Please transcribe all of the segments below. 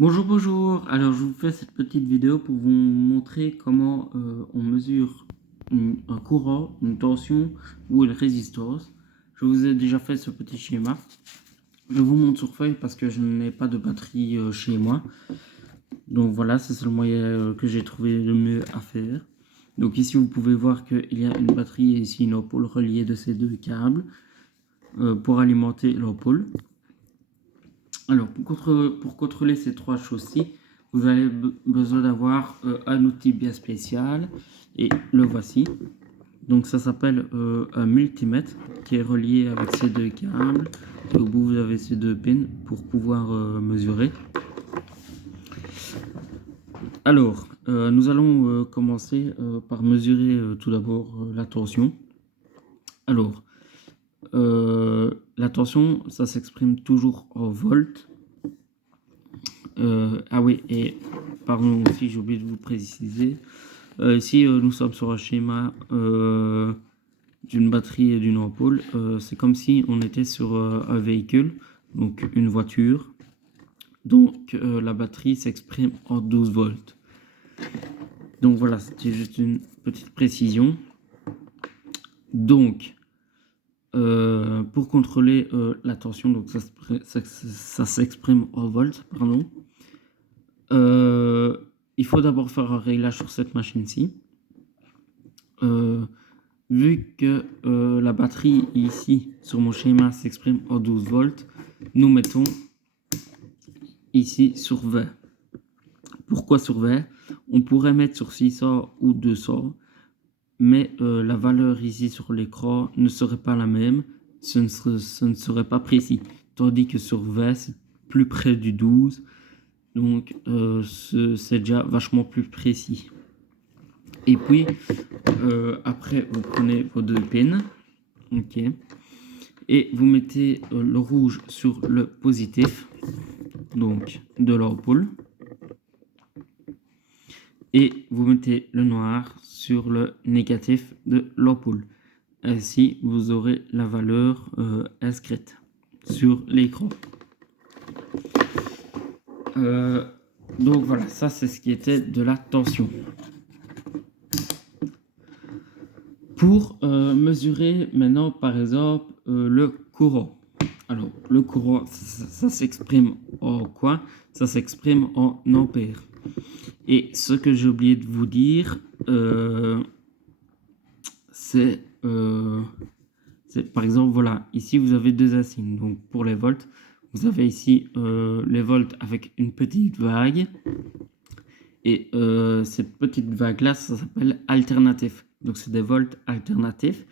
Bonjour, bonjour. Alors, je vous fais cette petite vidéo pour vous montrer comment on mesure un courant, une tension ou une résistance. Je vous ai déjà fait ce petit schéma. Je vous montre sur feuille parce que je n'ai pas de batterie chez moi. Donc voilà, c'est le moyen que j'ai trouvé le mieux à faire. Donc ici, vous pouvez voir qu'il y a une batterie et ici une ampoule reliée de ces deux câbles pour alimenter l'ampoule. Alors, pour contrôler ces trois choses-ci, vous avez besoin d'avoir un outil bien spécial, et le voici. Donc, ça s'appelle un multimètre qui est relié avec ces deux câbles. Et au bout, vous avez ces deux pins pour pouvoir mesurer. Alors, nous allons commencer par mesurer tout d'abord la tension. Alors, la tension, ça s'exprime toujours en volts. Ah oui, et pardon aussi, j'ai oublié de vous préciser. Ici, nous sommes sur un schéma d'une batterie et d'une ampoule. C'est comme si on était sur un véhicule, donc une voiture. Donc la batterie s'exprime en 12 volts. Donc voilà, c'était juste une petite précision. Donc, pour contrôler la tension, donc ça s'exprime en volts, pardon. Il faut d'abord faire un réglage sur cette machine-ci. Vu que la batterie ici sur mon schéma s'exprime en 12 volts, nous mettons ici sur 20. Pourquoi sur 20? On pourrait mettre sur 600 ou 200, mais la valeur ici sur l'écran ne serait pas la même, ce ne serait pas précis. Tandis que sur 20, c'est plus près du 12, donc c'est déjà vachement plus précis. Et puis, après, vous prenez vos deux pins, ok, et vous mettez le rouge sur le positif, donc de l'ampoule, et vous mettez le noir sur le négatif de l'ampoule. Ainsi, vous aurez la valeur inscrite sur l'écran. Donc voilà, ça c'est ce qui était de la tension. Pour mesurer maintenant, par exemple, le courant. Alors, le courant, ça s'exprime en quoi? Ça s'exprime en ampères. Et ce que j'ai oublié de vous dire, c'est par exemple, voilà, ici vous avez deux insignes. Donc pour les volts, vous avez ici les volts avec une petite vague. Et cette petite vague-là, ça s'appelle alternatif. Donc c'est des volts alternatifs.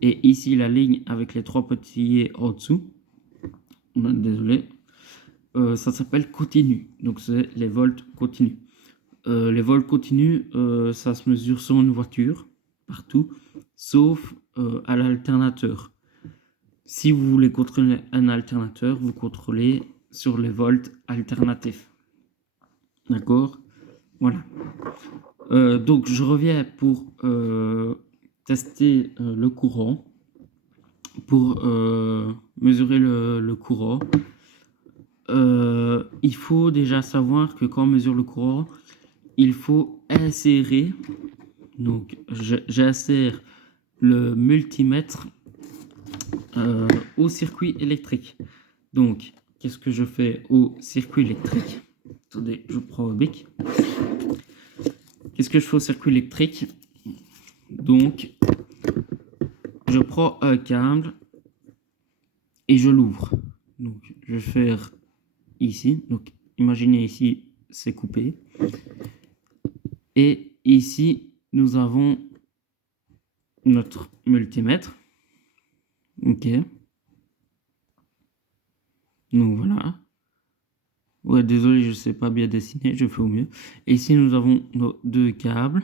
Et ici la ligne avec les trois petits en dessous, désolé, ça s'appelle continu. Donc c'est les volts continus. Les volts continus, ça se mesure sur une voiture, partout, sauf à l'alternateur. Si vous voulez contrôler un alternateur, vous contrôlez sur les volts alternatifs. D'accord? Voilà. Donc je reviens pour tester le courant. Pour mesurer le courant, il faut déjà savoir que quand on mesure le courant, il faut insérer, donc j'insère le multimètre au circuit électrique. Donc, qu'est-ce que je fais au circuit électrique? Attendez, je prends un bic. Qu'est-ce que je fais au circuit électrique? Donc, je prends un câble et je l'ouvre. Donc, je vais faire ici. Donc, imaginez ici, c'est coupé. Et ici, nous avons notre multimètre. Ok. Donc voilà. Ouais, désolé, je ne sais pas bien dessiner, je fais au mieux. Et ici, nous avons nos deux câbles.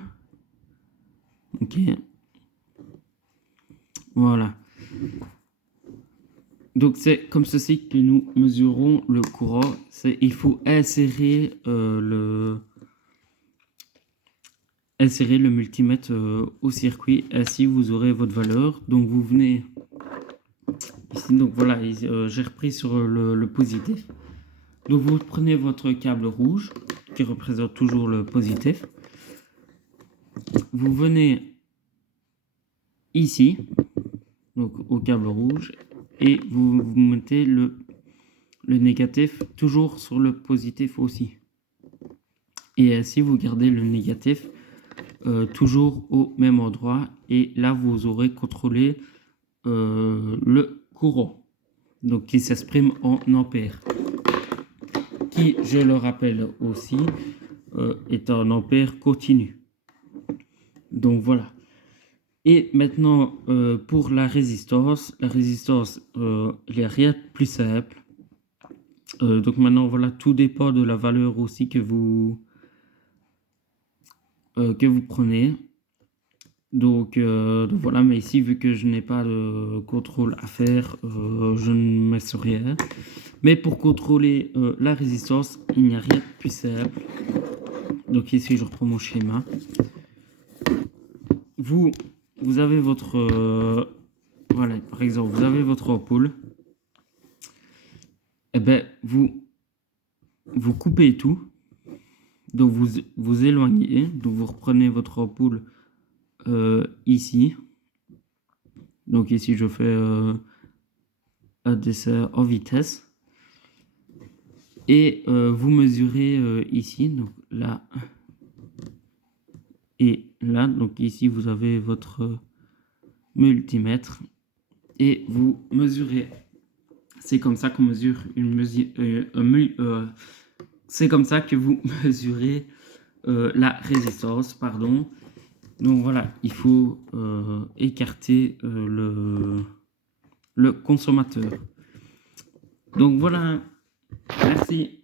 Ok. Voilà. Donc c'est comme ceci que nous mesurons le courant. Il faut insérer le multimètre au circuit. Ainsi, vous aurez votre valeur. Donc vous venez ici. Donc voilà, j'ai repris sur le positif. Donc vous prenez votre câble rouge qui représente toujours le positif. Vous venez ici, donc au câble rouge, et vous mettez le négatif toujours sur le positif aussi. Et ainsi vous gardez le négatif toujours au même endroit, et là vous aurez contrôlé le courant, donc qui s'exprime en ampères, qui, je le rappelle aussi, est un ampère continu. Donc voilà. Et maintenant, pour la résistance, il n'y a rien de plus simple. Donc maintenant, voilà, tout dépend de la valeur aussi que vous prenez. Donc voilà, mais ici, vu que je n'ai pas de contrôle à faire, je ne mets sur rien. Mais pour contrôler la résistance, il n'y a rien de plus simple. Donc ici, je reprends mon schéma. Vous avez votre... voilà, par exemple, vous avez votre ampoule. Et bien, vous coupez tout. Donc vous éloignez. Donc vous reprenez votre ampoule ici. Donc ici, je fais un dessin en vitesse. Et vous mesurez ici, donc là et là. Donc ici, vous avez votre multimètre et vous mesurez. C'est comme ça qu'on mesure c'est comme ça que vous mesurez la résistance, pardon. Donc voilà, il faut écarter le consommateur. Donc voilà, merci.